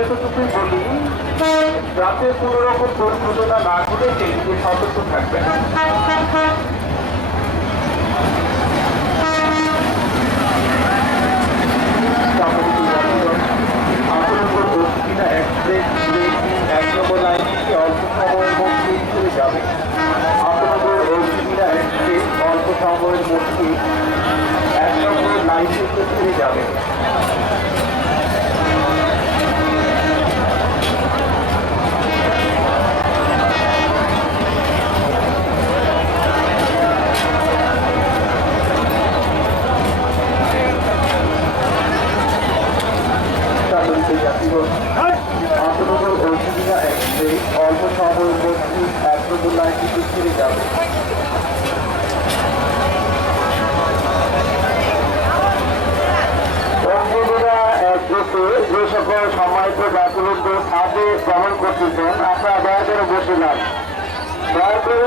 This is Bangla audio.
এতটুকুই বলি, যাতে কোনো রকম দুর্ঘটনা না ঘটে সেদিকে সতর্ক থাকবেন। এক নম্বর লাইনটি অল্প সময়ের মধ্যে চলে যাবে। আপনাদের অগ্নিবীরা এক্সপ্রেস অল্প সময়ের মধ্যে এক নম্বর লাইনটি চলে যাবে। আপনাদের অগ্নিবীরা এক্সপ্রেস অল্প সময়ের মধ্যে এক নম্বর লাইনটি ছেড়ে যাবে। যে সকল সম্মানিত যাত্রীবৃন্দ ছাদে ভ্রমণ করতেছেন, আপনারা দয়া করে বসে যান, দয়া করে